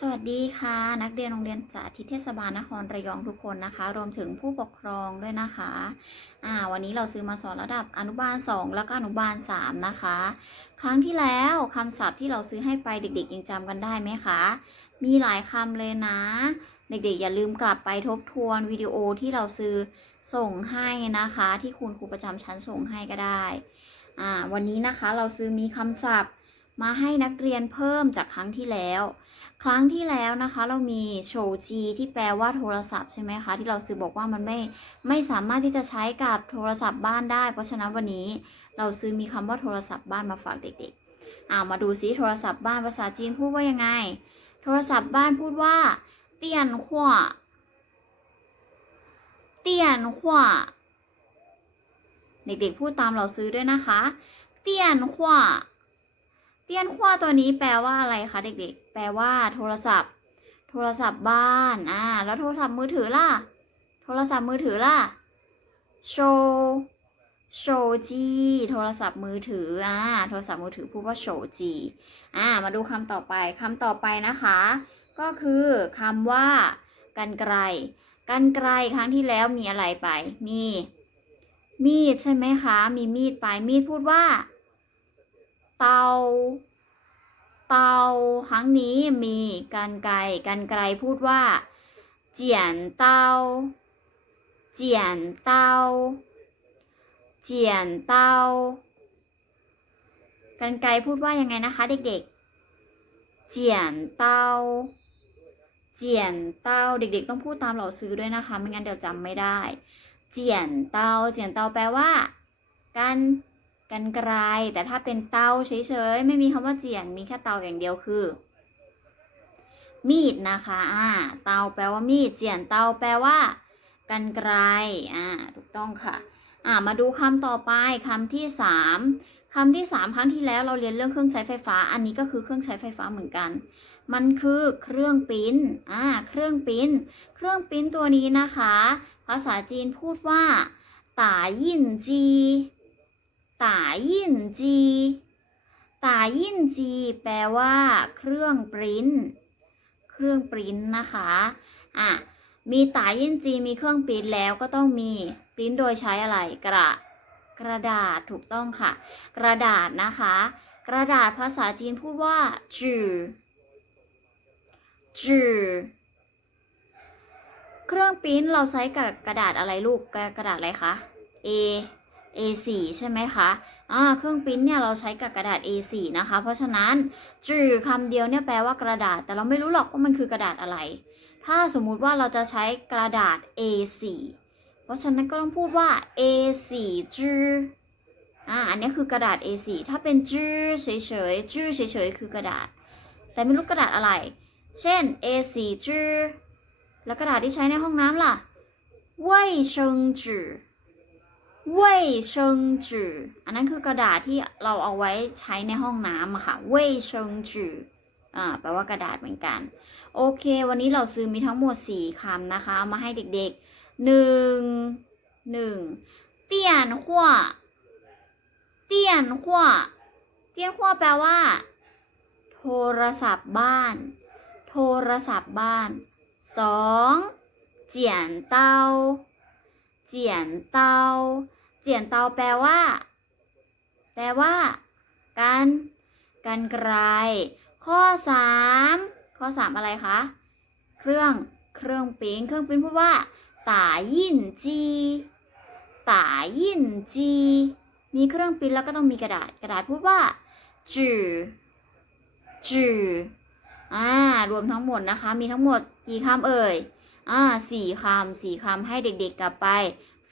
สวัสดีค่ะ นักเรียนโรงเรียนสาธิตเทศบาลนครระยองทุกคนนะคะ รวมถึงผู้ปกครองด้วยนะคะอ่าวันนี้เราซื้อมาสอนระดับอนุบาล 2 แล้วก็อนุบาล 3 นะคะ ครั้งที่แล้วคำศัพท์ที่เราซื้อให้ไปเด็กๆยังจำกันได้ไหมคะ มีหลายคำเลยนะ เด็กๆอย่าลืมกลับไปทบทวนวิดีโอที่เราซื้อส่งให้นะคะ ที่คุณครูประจำชั้นส่งให้ก็ได้อ่าวันนี้นะคะเราซื้อมีคำศัพท์มาให้นักเรียนเพิ่มจากครั้งที่แล้ว ครั้งที่แล้วนะคะ เรามีโชจีที่แปลว่าโทรศัพท์ใช่ไหมคะ ที่เราซื้อบอกว่ามันไม่ไม่สามารถที่จะใช้กับโทรศัพท์บ้านได้ เพราะฉะนั้นวันนี้เราซื้อมีคำว่าโทรศัพท์บ้านมาฝากเด็กๆอ่ามาดูซิโทรศัพท์บ้านภาษาจีนพูดว่ายังไง โทรศัพท์บ้านพูดว่าเตียนขวเตียนขวเด็กๆพูดตามเราซื้อด้วยนะคะ เตียนขว เตียนขว้าตัวนี้แปลว่าอะไรคะเด็กๆ แปลว่า โทรศัพท์ โทรศัพท์บ้าน อ่า แล้วโทรศัพท์มือถือล่ะ โทรศัพท์มือถือล่ะ โชโชจีโทรศัพท์มือถือ อ่า โทรศัพท์มือถือพูดว่าโชจี อ่า มาดูคำต่อไปคำต่อไปนะคะ ก็คือคำว่า กันไกล กันไกลครั้งที่แล้วมีอะไรไป มี มีดใช่ไหมคะ มีมีดไป มีดพูดว่า เตา เตาครั้งนี้มีกันไกรกันไกรพูดว่า เจียนเตา เจียนเตา เจียนเตากันไกรพูดว่ายังไงนะคะเด็กๆ เจียนเตา เจียนเตาเด็ก ๆ ต้องพูดตามเราซื้อด้วยนะคะ ไม่งั้นเดี๋ยวจำไม่ได้ เจียนเตา เจียนเตาแปลว่ากัน กันไกล แต่ถ้าเป็นเตาเฉยๆ ไม่มีคำว่าเจียน มีแค่เตาอย่างเดียวคือ มีดนะคะอ่าเตาแปลว่ามีด เจียนเตาแปลว่ากันไกลอ่าถูกต้องค่ะอ่ามาดูคำต่อไปคำที่สามคำที่สามครั้งที่แล้วเราเรียนเรื่องเครื่องใช้ไฟฟ้า อันนี้ก็คือเครื่องใช้ไฟฟ้าเหมือนกัน มันคือเครื่องปิ้นอ่าเครื่องปิ้น เครื่องปิ้นตัวนี้นะคะ ภาษาจีนพูดว่าตายินจี ตายินจีตายินจี แปลว่า เครื่องปริ้น เครื่องปริ้นนะคะอะมีตายินจีมีเครื่องปริ้นแล้วก็ต้องมีปริ้นโดยใช้อะไรกระกระดาษถูกต้องค่ะ กระดาษนะคะ กระดาษภาษาจีนพูดว่าจือจือเครื่องปริ้นเราใช้กับกระดาษอะไรลูกกระกระดาษอะไรคะ A A4 ใช่ไหมคะอ่าเครื่องปริ้นเนี่ยเราใช้กับกระดาษ A4 นะคะ เพราะฉะนั้นจือคำเดียวเนี่ยแปลว่ากระดาษ แต่เราไม่รู้หรอกว่ามันคือกระดาษอะไร ถ้าสมมุติว่าเราจะใช้กระดาษ A4 เพราะฉะนั้นก็ต้องพูดว่า A4 จืออ่าอันนี้คือกระดาษ A4 ถ้าเป็นจือเฉยๆจือเฉยๆคือกระดาษ แต่ไม่รู้กระดาษอะไร เช่น A4 จือแล้วกระดาษที่ใช้ในห้องน้ำล่ะเว่ยเชิงจือ เว่ยเชิงจืออันนั้นคือกระดาษที่เราเอาไว้ใช้ในห้องน้ำอะค่ะ เว่ยเชิงจืออ่าแปลว่ากระดาษเหมือนกัน โอเค วันนี้เราซื้อมีทั้งหมด 4 คำนะคะ มาให้เด็กๆหนึ่งหนึ่งเตียนขั้วเตียนขั้วเตียนขั้วแปลว่า โทรศัพท์บ้าน โทรศัพท์บ้านสองเจียนเตาเจียนเตา เจียนเตาแปลว่า แปลว่ากันกันไกล ข้อสามข้อสามอะไรคะ เครื่องเครื่องปริ้นเครื่องปริ้นพูดว่าตายินจีตายินจี มีเครื่องปิ้นแล้วก็ต้องมีกระดาษกระดาษพูดว่าจือจืออ่ารวมทั้งหมดนะคะ มีทั้งหมดกี่คำเอ่ยอ่าสี่คำสี่คำให้เด็กๆกลับไป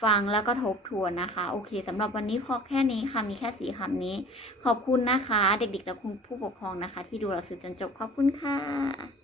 ฟังแล้วก็ทบทวนนะคะ โอเคสำหรับวันนี้พอแค่นี้ค่ะ มีแค่สีคำนี้ ขอบคุณนะคะ เด็กๆ และคุณผู้ปกครองนะคะ ที่ดูเราสื่อจนจบขอบคุณค่ะ